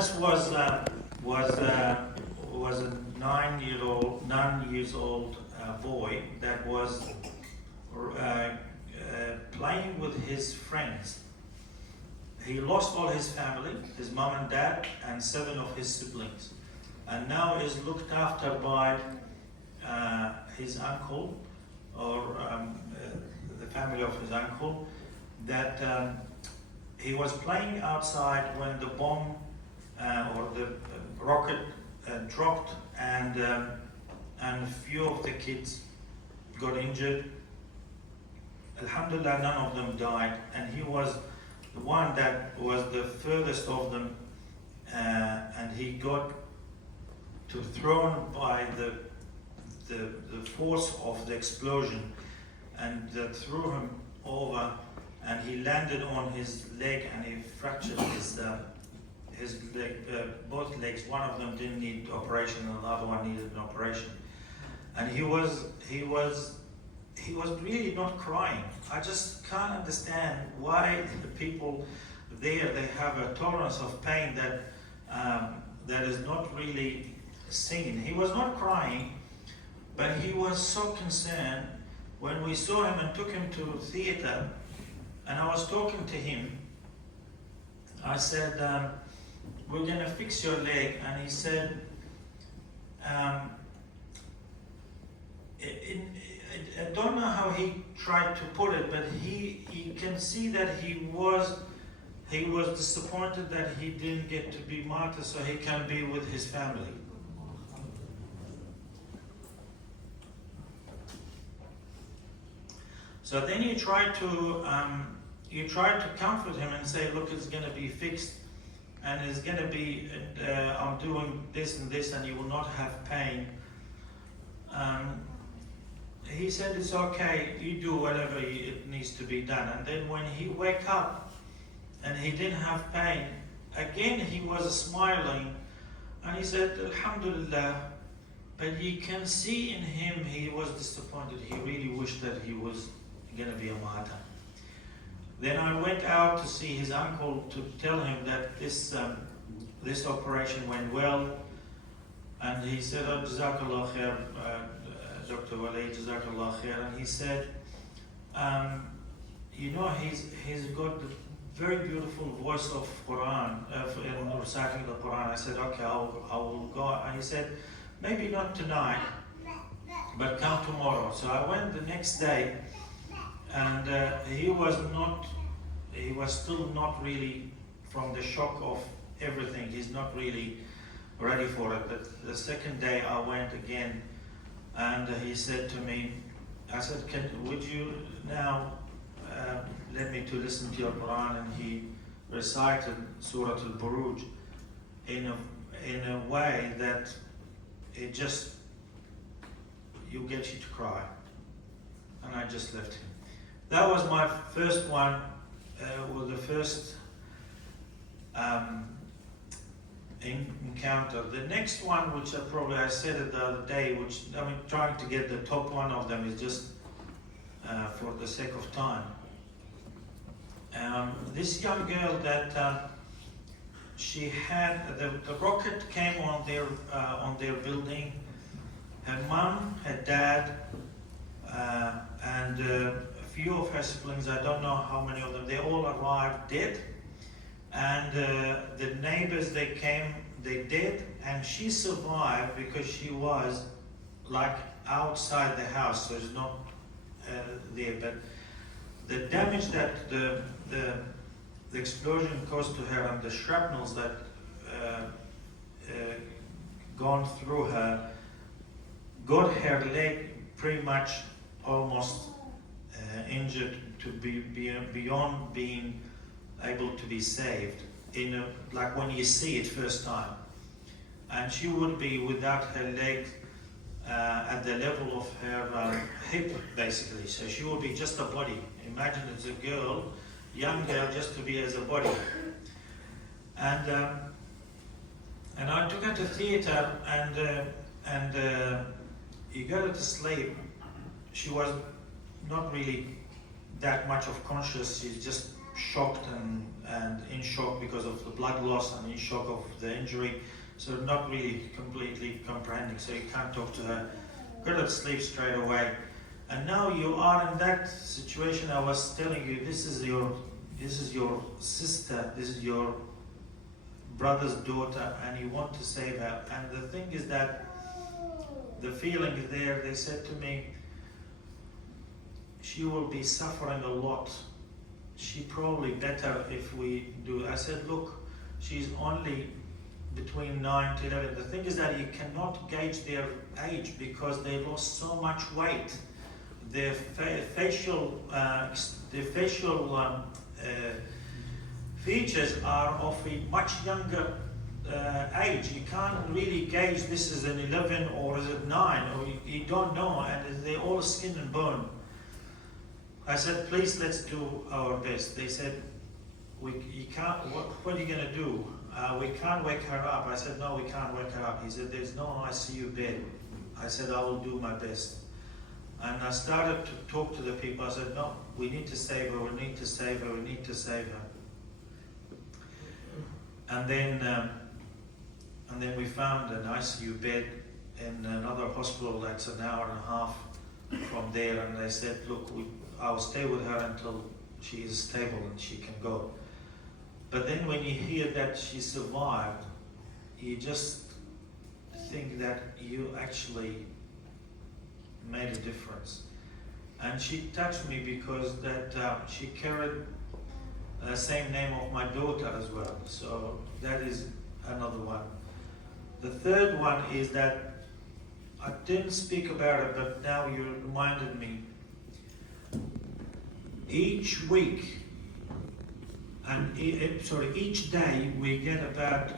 this was a 9 years old boy that was playing with his friends. He lost all his family, his mom and dad, and 7 of his siblings, and now is looked after by his uncle, or the family of his uncle, that he was playing outside when the bomb or the rocket dropped, and a few of the kids got injured. Alhamdulillah, none of them died, and he was the one that was the furthest of them, and he got thrown by the force of the explosion, and that threw him over, and he landed on his leg, and he fractured his leg, both legs. One of them didn't need operation, and the other one needed an operation. And he was really not crying. I just can't understand why the people there, they have a tolerance of pain that that is not really seen. He was not crying, but he was so concerned when we saw him and took him to theater, and I was talking to him. I said, we're going to fix your leg, and he said, I don't know how he tried to put it, but you can see that he was disappointed that he didn't get to be martyr so he can be with his family. So then you try to comfort him and say, look, it's going to be fixed, and it's going to be, I'm doing this and this, and you will not have pain. He said, it's okay, you do whatever it needs to be done. And then when he wake up and he didn't have pain, again he was smiling, and he said, Alhamdulillah. But you can see in him he was disappointed. He really wished that he was going to be a martyr. Then I went out to see his uncle to tell him that this operation went well, and he said, oh, Jazakallah khair, Dr Waleed, Jazakallah khair. And he said, you know, he's got the very beautiful voice of Quran, in reciting the Quran. I said, okay, I will go. And he said, maybe not tonight, but come tomorrow. So I went the next day, and he was still not really, from the shock of everything, he's not really ready for it. But the second day I went again, and he said to me, I said, would you now let me to listen to your Quran? And he recited Surah Al-Buruj in a way that it just gets you to cry. And I just left him. That was my first one, or the first encounter. The next one, which I said it the other day, which I'm trying to get the top one of them, is just for the sake of time. This young girl that she had, the rocket came on their building. Her mom, her dad, and a few of her siblings, I don't know how many of them, they all arrived dead. And the neighbors, they came, they dead, and she survived because she was like outside the house, so it's not there. But the damage that the explosion caused to her, and the shrapnels that gone through her, got her leg pretty much almost injured to be beyond being able to be saved, like when you see it first time. And she would be without her leg at the level of her hip, basically. So she would be just a body. Imagine it's a girl, young girl, just to be as a body. And I took her to theater, and you got her to sleep. She was not really that much of conscious. She's just shocked and in shock because of the blood loss and in shock of the injury. So not really completely comprehending. So you can't talk to her. Couldn't sleep straight away. And now you are in that situation. I was telling you, this is your sister, this is your brother's daughter, and you want to save her. And the thing is that the feeling is there. They said to me, she will be suffering a lot. She probably better if we do. I said, look, she's only between 9 to 11. The thing is that you cannot gauge their age because they lost so much weight. Their facial features are of a much younger age. You can't really gauge this is an 11 or is it 9, or you don't know, and they're all skin and bone. I said, please, let's do our best. They said, you can't. What are you going to do? We can't wake her up. I said, no, we can't wake her up. He said, there's no ICU bed. I said, I will do my best. And I started to talk to the people. I said, no, we need to save her. We need to save her. We need to save her. And then we found an ICU bed in another hospital that's an hour and a half from there. And they said, look, I'll stay with her until she is stable and she can go. But then when you hear that she survived, you just think that you actually made a difference. And she touched me because that she carried the same name of my daughter as well. So that is another one. The third one is that I didn't speak about it, but now you reminded me. Each week, and each day, we get about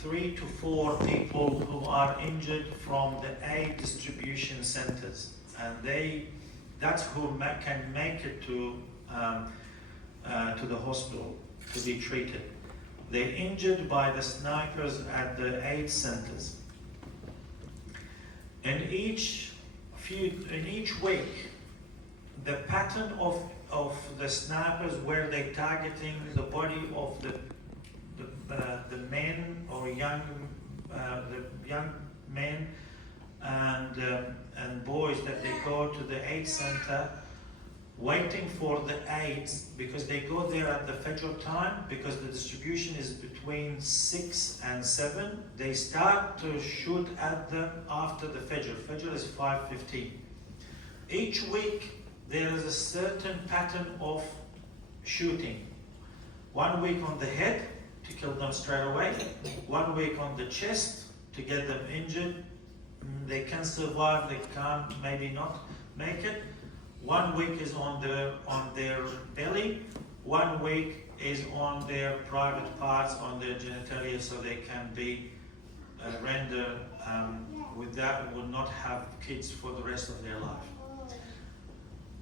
3 to 4 people who are injured from the aid distribution centers, and that's who can make it to the hospital to be treated. They're injured by the snipers at the aid centers. In each week, the pattern of the snipers, where they're targeting the body of the men or the young men and boys, that they go to the aid center waiting for the aids, because they go there at the Fajr time, because the distribution is between 6 and 7. They start to shoot at them after the Fajr. Fajr is 5:15. Each week there is a certain pattern of shooting. 1 week on the head to kill them straight away. 1 week on the chest to get them injured. They can survive, they can't maybe not make it. 1 week is on their belly. 1 week is on their private parts, on their genitalia, so they can be rendered with that, will not have kids for the rest of their life.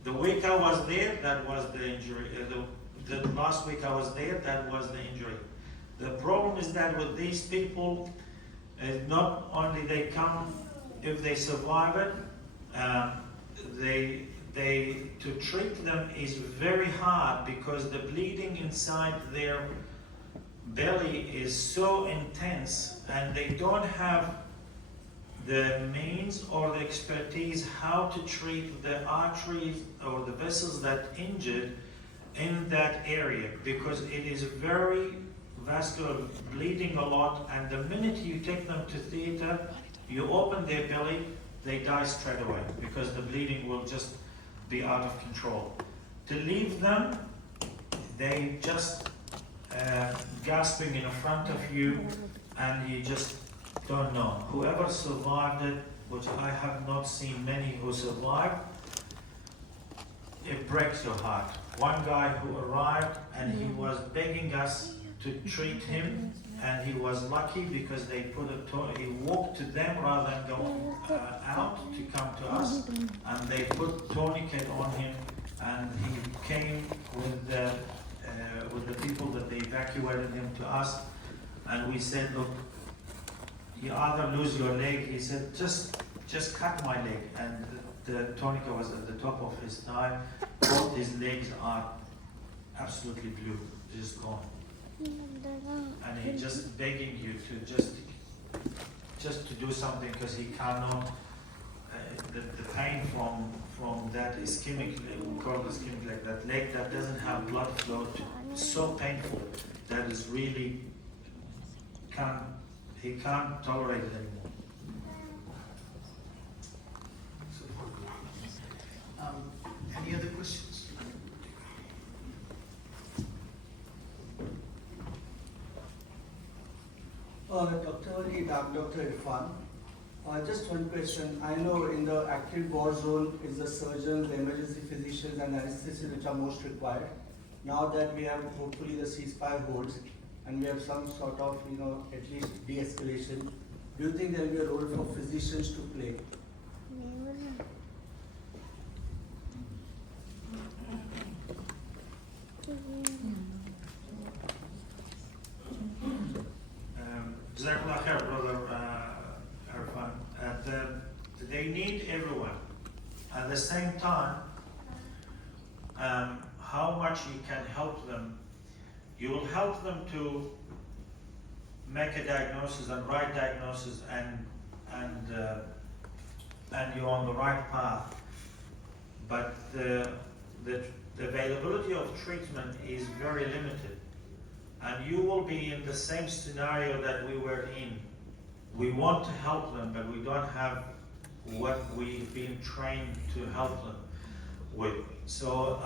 The week I was there, that was the injury. The last week I was there, that was the injury. The problem is that with these people, not only they come, if they survive it, to treat them is very hard, because the bleeding inside their belly is so intense, and they don't have the means or the expertise how to treat the arteries or the vessels that injured in that area, because it is very vascular, bleeding a lot, and the minute you take them to theater, you open their belly, they die straight away, because the bleeding will just be out of control. To leave them, they just gasping in front of you, and you just don't know. Whoever survived it, which I have not seen many who survived, it breaks your heart. One guy who arrived and he was begging us to treat him, and he was lucky because they put he walked to them rather than going out to come to us, and they put tourniquet on him, and he came with the people that they evacuated him to us, and we said, look, you either lose your leg. He said, just cut my leg, and the tourniquet was at the top of his thigh. Both his legs are absolutely blue, just gone. And he's just begging you to just to do something because he cannot. The pain from that ischemic, we call it ischemic, like that leg that doesn't have blood flow, so painful that is really he can't tolerate it anymore. Any other questions? Dr. Waleed, I'm Dr. Irfan. Just one question. I know in the active war zone is the surgeons, the emergency physicians and anesthetists which are most required. Now that we have hopefully the ceasefire holds and we have some sort of, at least de-escalation, do you think there will be a role for physicians to play? Jazakallah khair, brother Irfan. They need everyone. At the same time, how much you can help them, you will help them to make a diagnosis and right diagnosis and you're on the right path. But the availability of treatment is very limited. And you will be in the same scenario that we were in. We want to help them, but we don't have what we've been trained to help them with. So,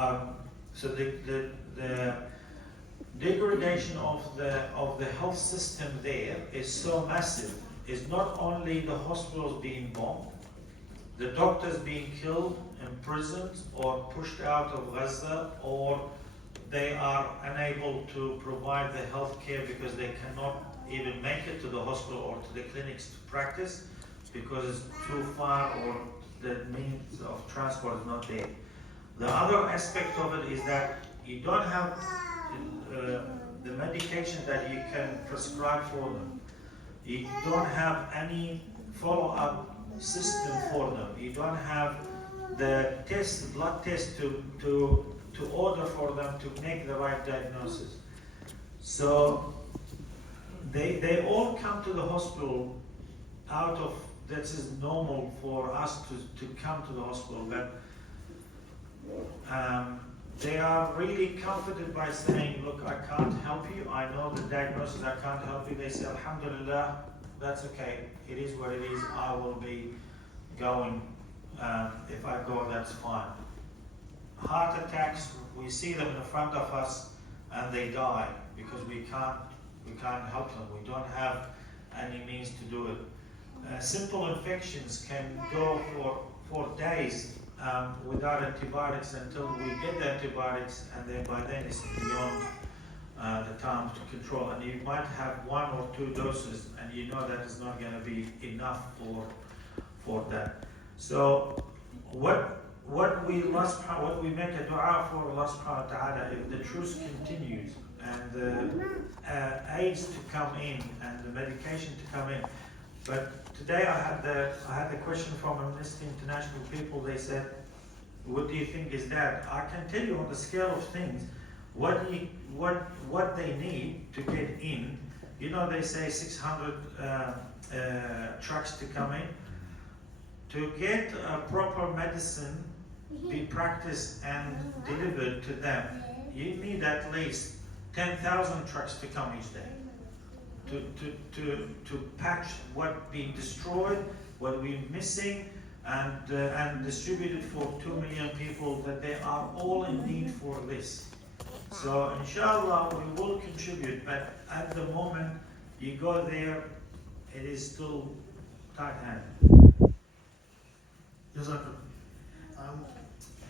the degradation of the health system there is so massive. It's not only the hospitals being bombed, the doctors being killed, imprisoned, or pushed out of Gaza, or they are unable to provide the health care because they cannot even make it to the hospital or to the clinics to practice because it's too far or the means of transport is not there. The other aspect of it is that you don't have the medication that you can prescribe for them. You don't have any follow-up system for them. You don't have the blood test to order for them to make the right diagnosis. So they all come to the hospital out of, that is normal for us to come to the hospital, but they are really comforted by saying, look, I can't help you, I know the diagnosis, I can't help you. They say, Alhamdulillah, that's okay, it is what it is, I will be going, if I go, that's fine. Heart attacks, we see them in front of us and they die because we can't help them. We don't have any means to do it. Simple infections can go for days without antibiotics until we get the antibiotics, and then by then it's beyond the time to control. And you might have 1 or 2 doses, and you know that is not going to be enough for that. So what we make a dua for Allah subhanahu wa ta'ala, if the truce continues and the aids to come in and the medication to come in. But today I had the question from Amnesty International people. They said, what do you think is that? I can tell you on the scale of things what they need to get in. They say 600 trucks to come in. To get a proper medicine be practiced and delivered to them, you need at least 10,000 trucks to come each day to patch what being destroyed, what we're missing, and distribute it for 2 million people, that they are all in need for this. So inshallah we will contribute, but at the moment you go there, it is still tight hand.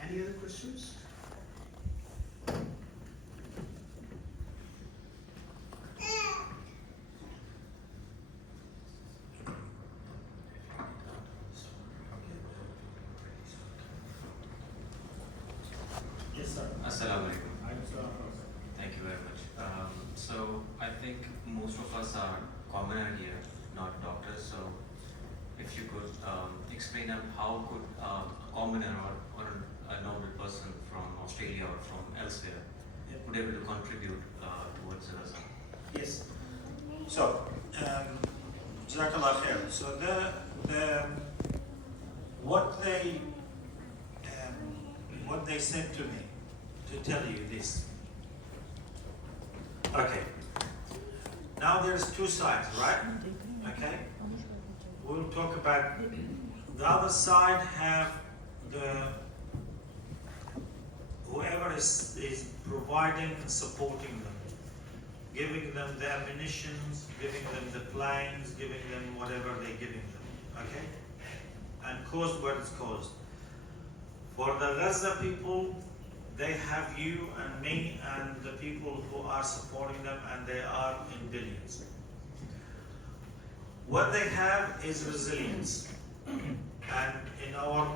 Any other questions? Yes, sir. Assalamu alaikum. Thank you very much. So I think most of us are commoner here, not doctors. So if you could explain how could a commoner or a normal person from Australia or from elsewhere would able to contribute towards Gaza. Yes. So, Jazakallah khair. So what they said to me to tell you this. Okay. Now there's two sides, right? Okay. We'll talk about the other side. Have the whoever is providing and supporting them, giving them the ammunitions, giving them the planes, giving them whatever they're giving them, okay? And caused what it's caused. For the Gaza people, they have you and me and the people who are supporting them, and they are in billions. What they have is resilience. And in our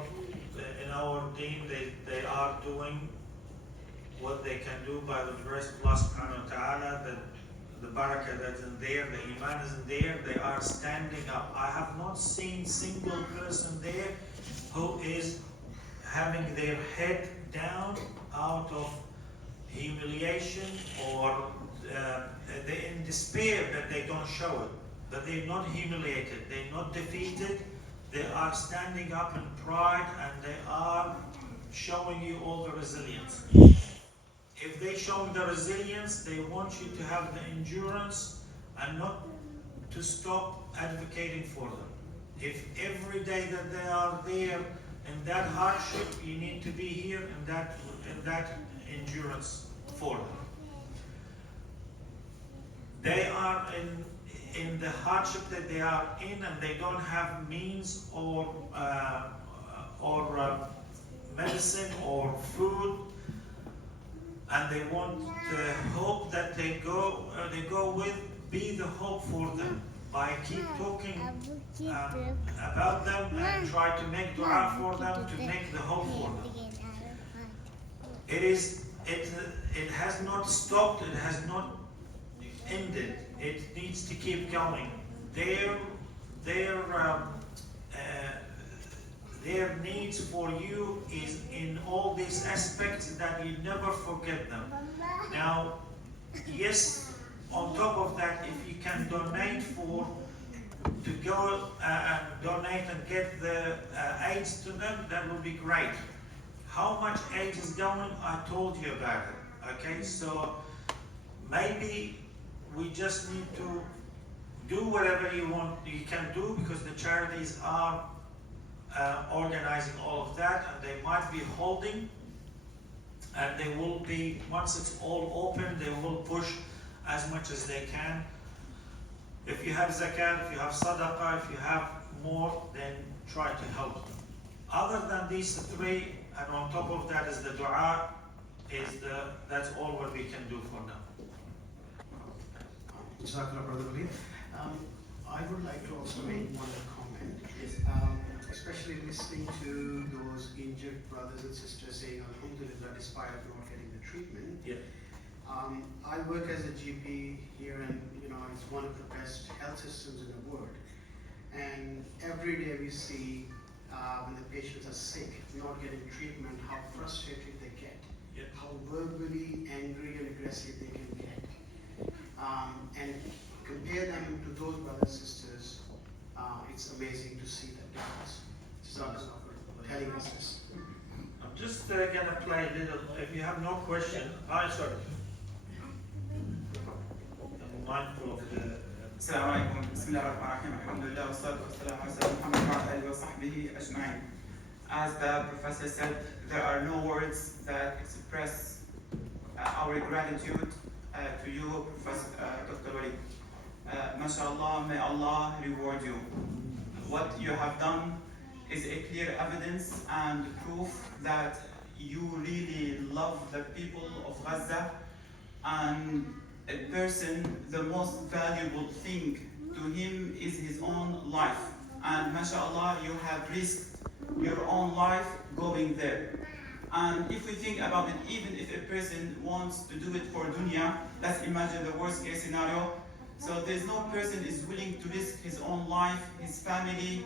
deen, they are doing what they can do by the grace of Allah subhanahu wa ta'ala, the barakah that's in there, the iman is in there, they are standing up. I have not seen single person there who is having their head down out of humiliation or they're in despair that they don't show it. But they're not humiliated, they're not defeated, they are standing up in pride and they are showing you all the resilience. If they show the resilience, they want you to have the endurance and not to stop advocating for them. If every day that they are there in that hardship, you need to be here in that endurance for them. They are in the hardship that they are in, and they don't have means or medicine or food, and they want the hope that they go with be the hope for them by keep talking about them and try to make dua for them, to make the hope for them. It has not stopped, it has not ended. It needs to keep going. Their needs for you is in all these aspects that you never forget them. Now, yes, on top of that, if you can donate to go and donate and get the aids to them, that would be great. How much aid is going? I told you about it. Okay, so maybe we just need to do whatever you can do, because the charities are organizing all of that, and they might be holding, and they will be, once it's all open, they will push as much as they can. If you have zakat, if you have sadaqah, if you have more, then try to help them. Other than these three, and on top of that is the dua, that's all what we can do for now. Jazakallah, Brother Waleed. I would like to also make one comment. Yes. Especially listening to those injured brothers and sisters saying, Alhamdulillah, despite of not getting the treatment. Yeah. I work as a GP here, and it's one of the best health systems in the world. And every day we see when the patients are sick, not getting treatment, how frustrated they get, how verbally angry and aggressive they can get. And compare them to those brothers and sisters, it's amazing to see that difference. Jazakallah for telling us this. I'm just gonna play a little. If you have no question, sorry. I'm mindful of the. السلام عليكم بسم الله الرحمن الرحيم الحمد لله والصلاة والسلام على سيدنا محمد وعلى آله وصحبه أجمعين. As the professor said, there are no words that express our gratitude to you, Professor Dr. Waleed. MashaAllah, may Allah reward you. What you have done is a clear evidence and proof that you really love the people of Gaza, and a person, the most valuable thing to him is his own life. And mashallah, you have risked your own life going there. And if we think about it, even if a person wants to do it for dunya, let's imagine the worst case scenario. So there's no person is willing to risk his own life, his family,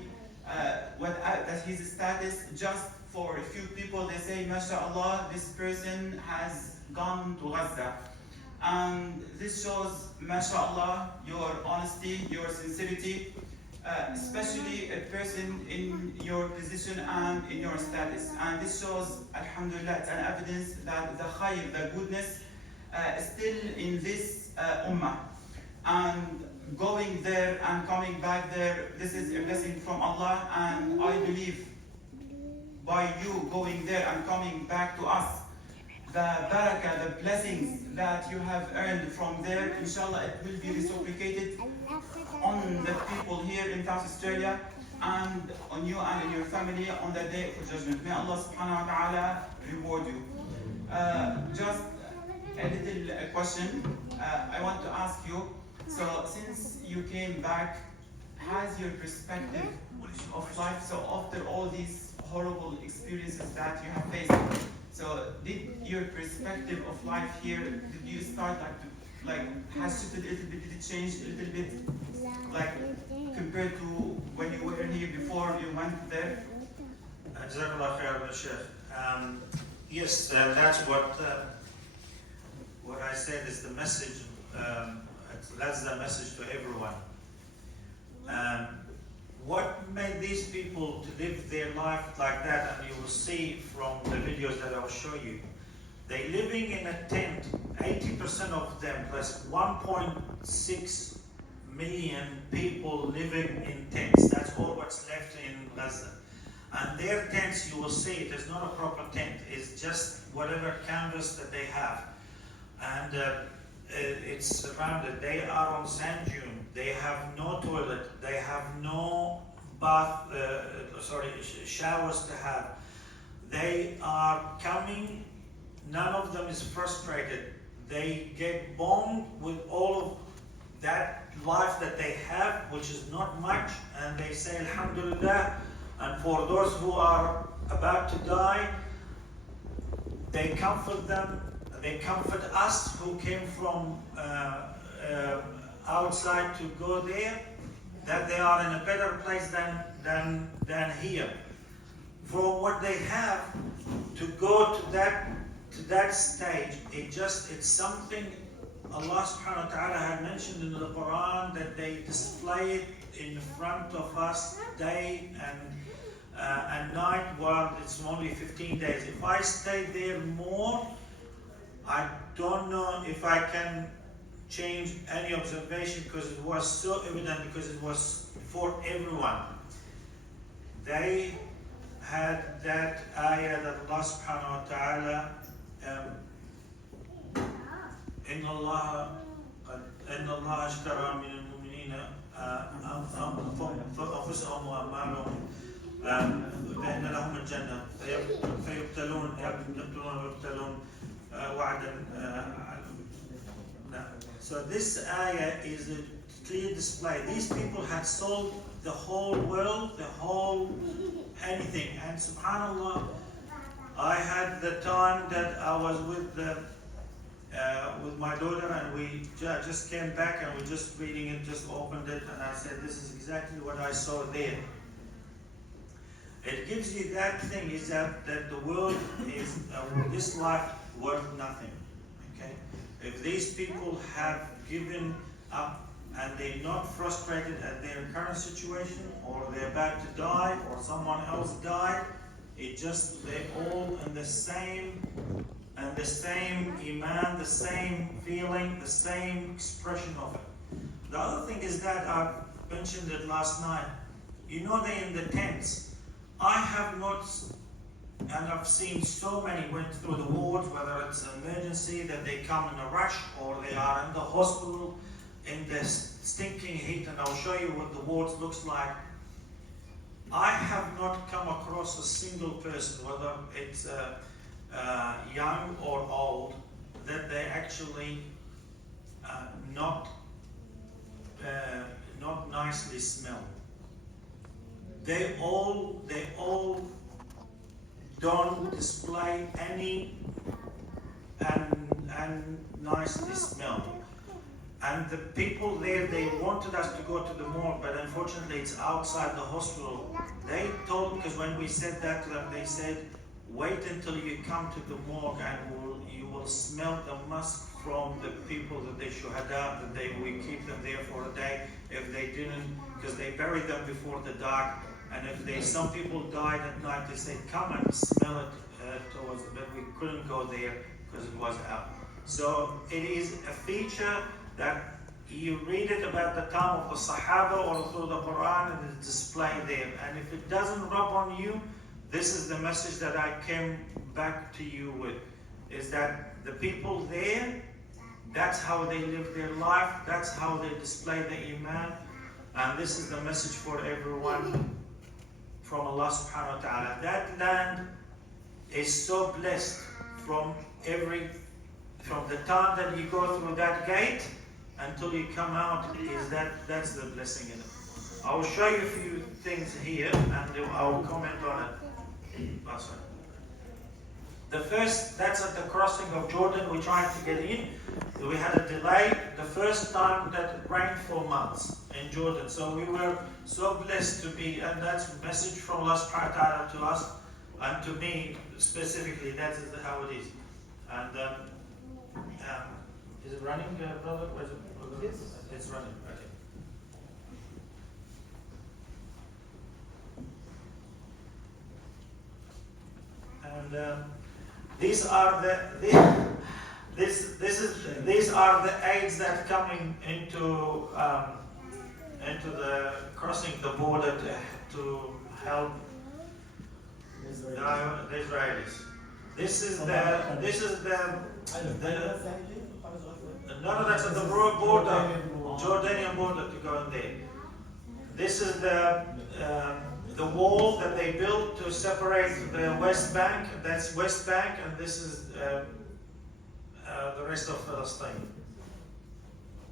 that his status, just for a few people. They say, mashallah, this person has gone to Gaza. And this shows, mashallah, your honesty, your sincerity, especially a person in your position and in your status. And this shows, alhamdulillah, it's an evidence that the khayr, the goodness, is still in this ummah. And going there and coming back there, this is a blessing from Allah. And I believe by you going there and coming back to us, the barakah, the blessings that you have earned from there, inshallah, it will be reciprocated on the people here in South Australia and on you and in your family on the day of judgment. May Allah subhanahu wa ta'ala reward you. Just a little question I want to ask you. So since you came back, has your perspective of life, so after all these horrible experiences that you have faced, so did your perspective of life here, did you start has shifted a little bit, did it change a little bit, like compared to when you were here before you went there? Jazakallah khair, Sheikh. Yes, that's what I said is the message. That's the message to everyone. What made these people to live their life like that, and you will see from the videos that I'll show you, they're living in a tent, 80% of them, plus 1.6 million people living in tents. That's all what's left in Gaza. And their tents, you will see, it is not a proper tent. It's just whatever canvas that they have. And it's surrounded. They are on sand dune. They have no toilet. They have no showers to have. They are coming. None of them is frustrated. They get bombed with all of that life that they have, which is not much, and they say Alhamdulillah. And for those who are about to die, they comfort them. They comfort us who came from outside to go there, that they are in a better place than here. From what they have to go to that stage, it's something Allah subhanahu wa ta'ala had mentioned in the Quran, that they display it in front of us day and night, while it's only 15 days. If I stay there more, I don't know if I can change any observation, because it was so evident, because it was for everyone. They had that ayah that Allah subhanahu wa ta'ala إن الله اشترى من المؤمنين أنفسهم وأموالهم بأن لهم الجنة فيقتلون ويقتلون وعدا. So this ayah is a clear display. These people had sold the whole world, the whole anything, and subhanallah, I had the time that I was with my daughter, and we just came back and we just reading it, just opened it, and I said, this is exactly what I saw there. It gives you that thing, is that the world is, this life worth nothing. Okay? If these people have given up and they're not frustrated at their current situation, or they're about to die, or someone else died, they're all in the same iman, the same feeling, the same expression of it. The other thing is that I mentioned it last night. You know, they're in the tents. I have not, and I've seen so many went through the wards, whether it's an emergency, that they come in a rush, or they are in the hospital in the stinking heat, and I'll show you what the wards looks like. I have not come across a single person, whether it's young or old, that they actually not nicely smell. They all don't display any and nicely smell. And the people there, they wanted us to go to the morgue, but unfortunately it's outside the hospital. They told, because when we said that to them, they said, wait until you come to the morgue and you will will smell the musk from the people that they shuhada, that we keep them there for a day. If they didn't, because they buried them before the dark, and if some people died at night, they said, come and smell it towards the bed. We couldn't go there because it was out. So it is a feature that you read it about the time of the Sahaba or through the Quran, and it's displayed there. And if it doesn't rub on you, this is the message that I came back to you with, is that the people there, that's how they live their life, that's how they display the Iman, and this is the message for everyone from Allah subhanahu wa ta'ala. That land is so blessed from the time that you go through that gate until you come out, that's the blessing in it. I will show you a few things here and I will comment on it. The first, that's at the crossing of Jordan. We're trying to get in. We had a delay. The first time that it rained for months in Jordan. So we were so blessed to be, and that's a message from Allah subhanahu wa ta'ala to us and to me specifically. That is how it is. And is it running, brother? Or is it, yes. It's running. Okay. And these are these are the aids that coming into the crossing the border to help the Israelis. This is the no, that's at the border, Jordanian border to go in there. This is the wall that they built to separate the West Bank. That's West Bank, and this is the rest of Palestine.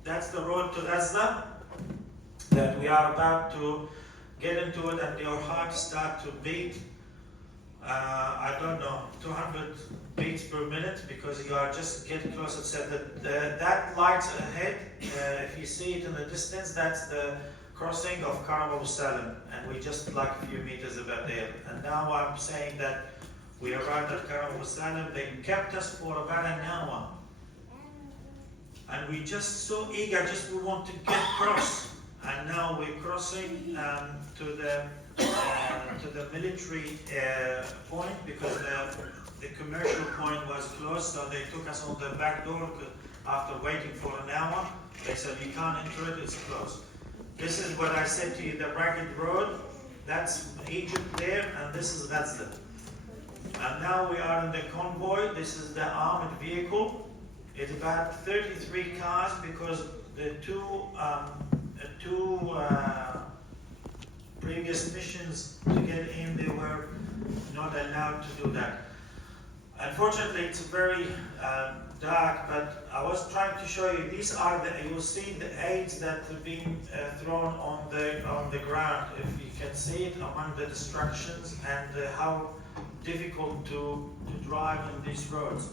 That's the road to Gaza that we are about to get into it, and your heart start to beat. I don't know, 200 beats per minute, because you are just getting closer. So that light ahead, if you see it in the distance, that's the crossing of Karam Abu Salim, and we just like a few meters about there. And now I'm saying that we arrived at Karam Abu Salim. They kept us for about an hour, and we just so eager, we want to get across. And now we're crossing to the military point, because the commercial point was closed, so they took us on the back door after waiting for an hour. They said, you can't enter it, it's closed. This is what I said to you, the ragged road. That's Egypt there, and this is Gaza. And now we are in the convoy. This is the armored vehicle. It's about 33 cars, because the two previous missions to get in, they were not allowed to do that. Unfortunately, it's very dark, but I was trying to show you, these are you'll see the aids that have been thrown on the ground. If you can see it among the destructions, and how difficult to drive in these roads.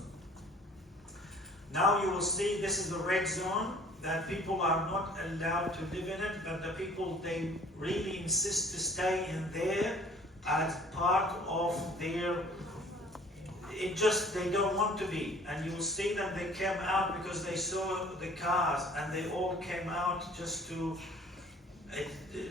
Now you will see this is the red zone, that people are not allowed to live in it, but the people, they really insist to stay in there as part of their, they don't want to be. And you will see them, they came out because they saw the cars, and they all came out just to,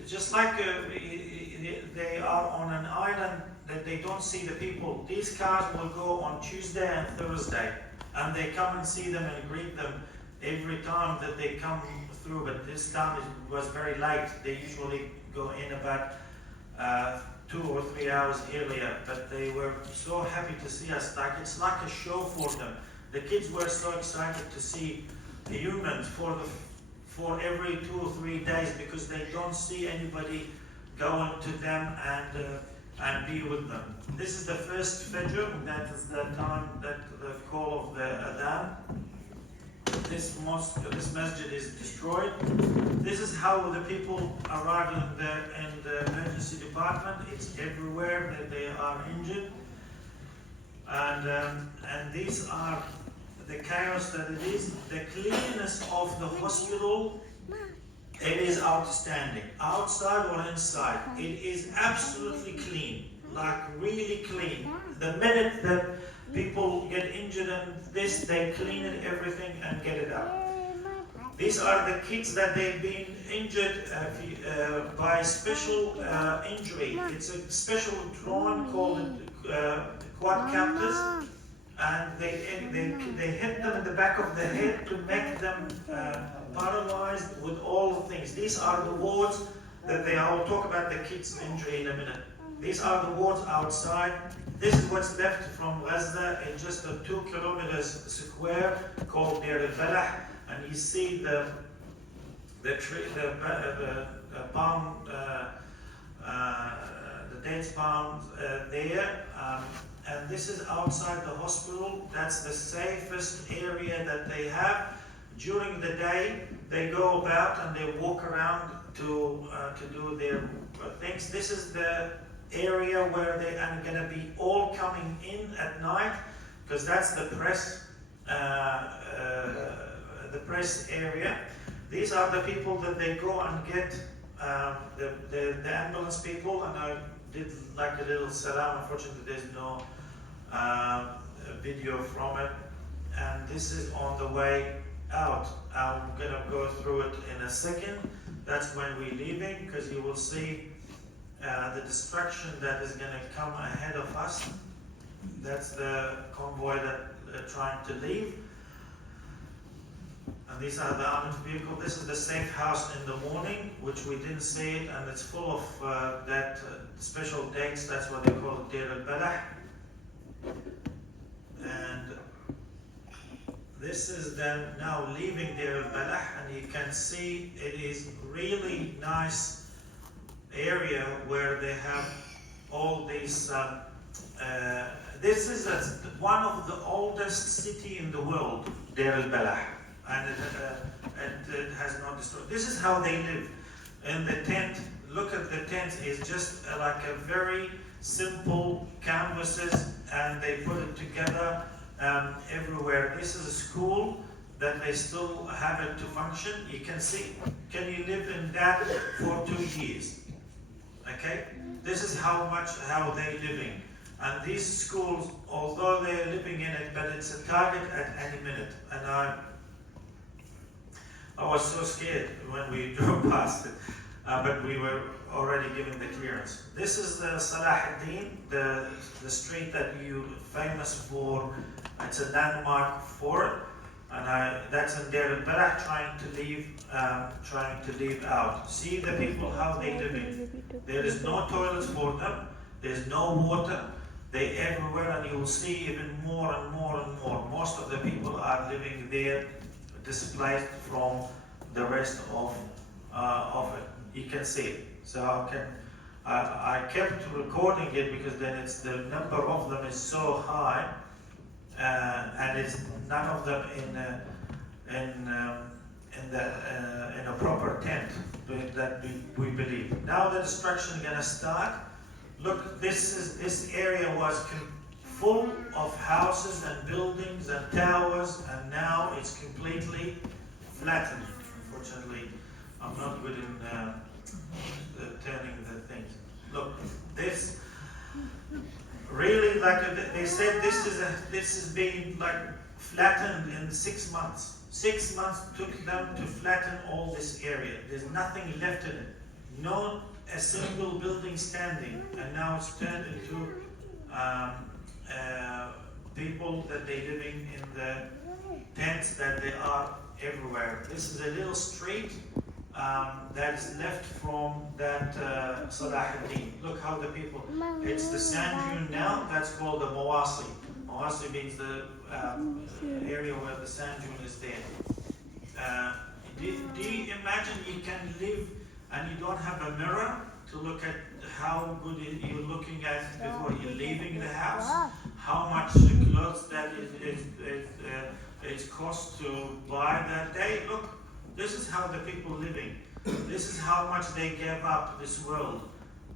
just like they are on an island that they don't see the people. These cars will go on Tuesday and Thursday, and they come and see them and greet them every time that they come through. But this time it was very late. They usually go in about 2 or 3 hours earlier, but they were so happy to see us. It's like a show for them. The kids were so excited to see the humans for every 2 or 3 days, because they don't see anybody going to them and be with them. This is the first Fajr. That is the time that the call of the Adhan. This mosque, this masjid is destroyed. This is how the people arrive in the emergency department. It's everywhere that they are injured, and these are the chaos that it is. The cleanliness of the hospital, it is outstanding. Outside or inside, it is absolutely clean, like really clean. The minute that people get injured and this, they clean it, everything and get it out. These are the kids that they've been injured by special injury. It's a special drone called quadcopters, and they hit them in the back of the head to make them paralyzed with all the things. These are the wards that they are. I'll talk about the kids' injury in a minute. These are the wards outside. This is what's left from Gaza in just a 2 kilometers square called Deir al-Balah. And you see the tree, the palm, the dates palms there, and this is outside the hospital. That's the safest area that they have. During the day, they go about and they walk around to do their things. This is the area where they are going to be all coming in at night, because that's the press. The press area. These are the people that they go and get, the ambulance people, and I did like a little salam. Unfortunately, there's no video from it, and this is on the way out. I'm gonna go through it in a second. That's when we're leaving, because you will see the destruction that is gonna come ahead of us. That's the convoy that they're trying to leave. And these are the armored vehicle. This is the safe house in the morning, which we didn't see it, and it's full of that special dates. That's what they call it, Deir al-Balah. And this is them now leaving Deir al-Balah, and you can see it is really nice area where they have all these. This is one of the oldest city in the world, Deir al-Balah. And it has not destroyed. This is how they live in the tent. Look at the tent. It's just like a very simple canvases, and they put it together everywhere. This is a school that they still have it to function. You can see. Can you live in that for 2 years? Okay. This is how they're living. And these schools, although they're living in it, but it's a target at any minute. And I was so scared when we drove past it, but we were already given the clearance. This is the Salah ad-Din, the street that you're famous for. It's a landmark for it, and that's in Deir al-Balah, trying to leave out. See the people how they living. There is no toilets for them. There's no water. They everywhere, and you will see even more and more and more. Most of the people are living there, displaced from the rest of it. You can see it. So I kept recording it, because then it's the number of them is so high, and it's none of them in a proper tent that we believe. Now the destruction is gonna start. Look, this area was full of houses and buildings and towers, and now it's completely flattened. Unfortunately, I'm not good in turning the things. Look, this really, like they said, this is being like flattened in 6 months. 6 months took them to flatten all this area. There's nothing left in it. Not a single building standing, and now it's turned into people that they're living in the tents that they are everywhere. This is a little street that is left from that Salah ad-Din. Look how the people, it's the sand dune now, that's called the Mawasi. Mawasi means the area where the sand dune is there. Do you imagine you can live and you don't have a mirror to look at how good you're looking at before you're leaving the house? How much clothes that it costs to buy that day? Look, this is how the people living. This is how much they gave up this world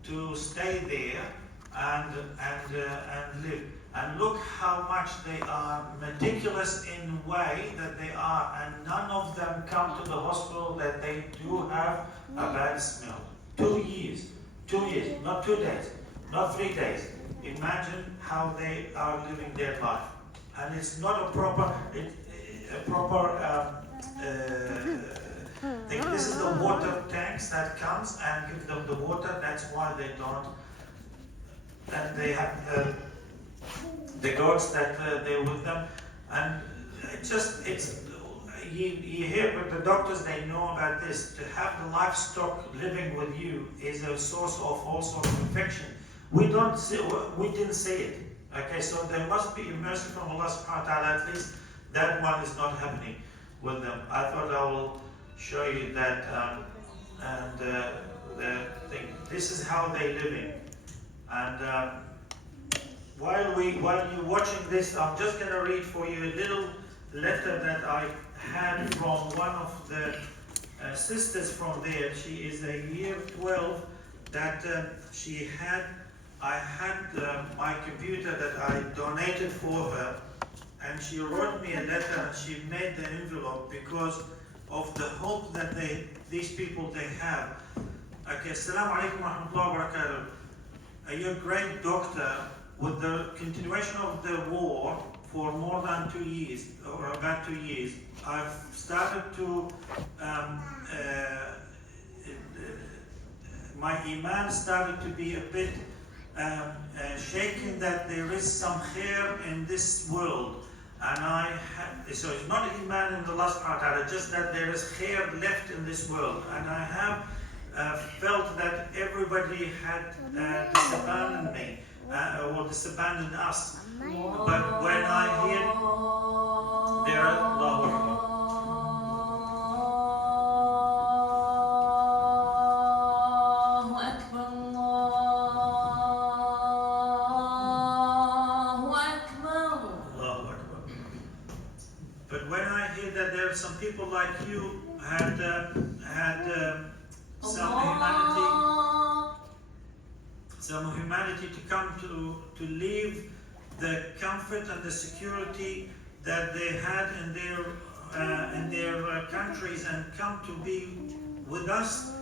to stay there and live. And look how much they are meticulous in the way that they are, and none of them come to the hospital that they do have a bad smell. 2 years, not 2 days, not 3 days. imagine how they are living their life. And it's not a proper this is the water tanks that comes and give them the water. That's why they don't. And they have the goats that they're with them, and you hear, but the doctors, they know about this. To have the livestock living with you is a source of all sorts of infection. We didn't see it. Okay, so there must be a mercy from Allah subhanahu wa ta'ala. At least that one is not happening with them. I thought I will show you that, the thing. This is how they're living. And while you're watching this, I'm just going to read for you a little letter that I had from one of the sisters from there. She is a year 12 that I had my computer that I donated for her, and she wrote me a letter and she made the envelope because of the hope that these people have. Okay, Assalamu alaikum wa rahmatullahi wa barakatuh. You're a great doctor. With the continuation of the war for more than 2 years, or about 2 years, I've started to, my iman started to be a bit shaken that there is some khair in this world. And so it's not iman in the last part, just that there is khair left in this world. And I have felt that everybody had disabandoned me. Or disabandoned us. But when I hear there are Allahu Akbar. Allahu Akbar. But when I hear that there are some people like you had some humanity to come to leave the comfort and the security that they had in their countries and come to be with us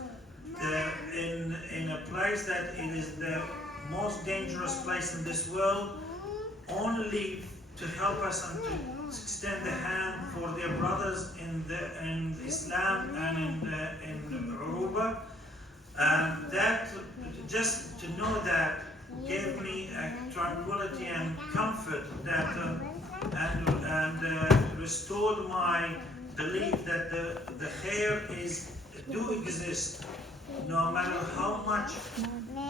in a place that it is the most dangerous place in this world, only to help us and to extend the hand for their brothers in Islam and in Uruba. That just to know that gave me a tranquility and comfort that and restored my belief that the khair do exist, no matter how much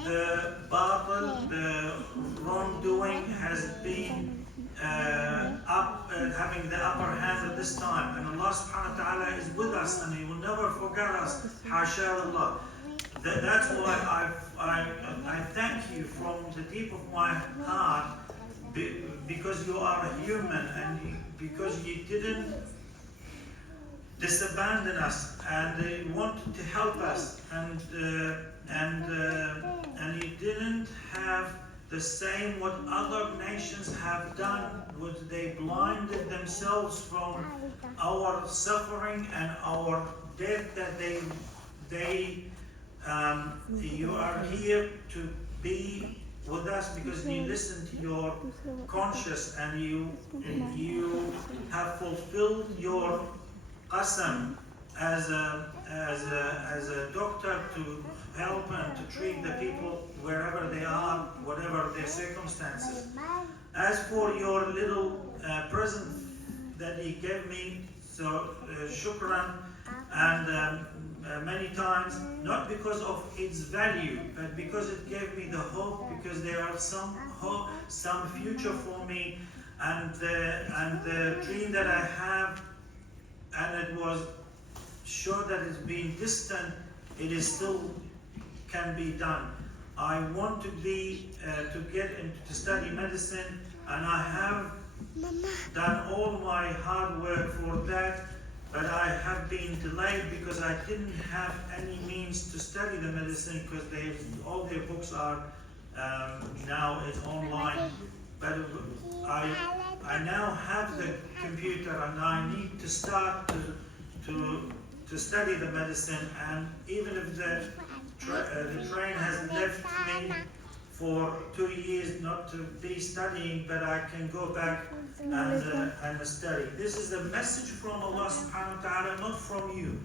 the batil, the wrongdoing has been having the upper hand at this time. And Allah subhanahu wa ta'ala is with us and He will never forget us. Hasha Allah. That's why I thank you from the deep of my heart, because you are a human and because you didn't disabandon us and you wanted to help us, and you didn't have the same what other nations have done, which they blinded themselves from our suffering and our death that you are here to be with us because you listen to your conscience and you have fulfilled your qasam as a doctor to help and to treat the people wherever they are, whatever their circumstances. As for your little present that He gave me, so shukran, and many times, not because of its value, but because it gave me the hope, because there are some hope, some future for me, and the dream that I have, and it was sure that it's been distant, it is still can be done. I want to get into to study medicine, and I have done all my hard work for that. But I have been delayed because I didn't have any means to study the medicine, because all their books are now is online. But I now have the computer and I need to start to study the medicine. And even if the train has left me for 2 years not to be studying, but I can go back and study. This is a message from Allah subhanahu wa ta'ala, not from you,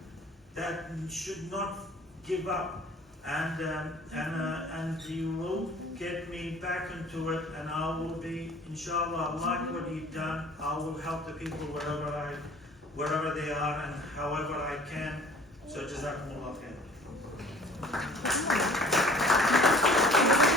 that you should not give up. And you will get me back into it, and I will be, inshallah, like what you've done. I will help the people wherever they are and however I can. So Jazakumullah khair.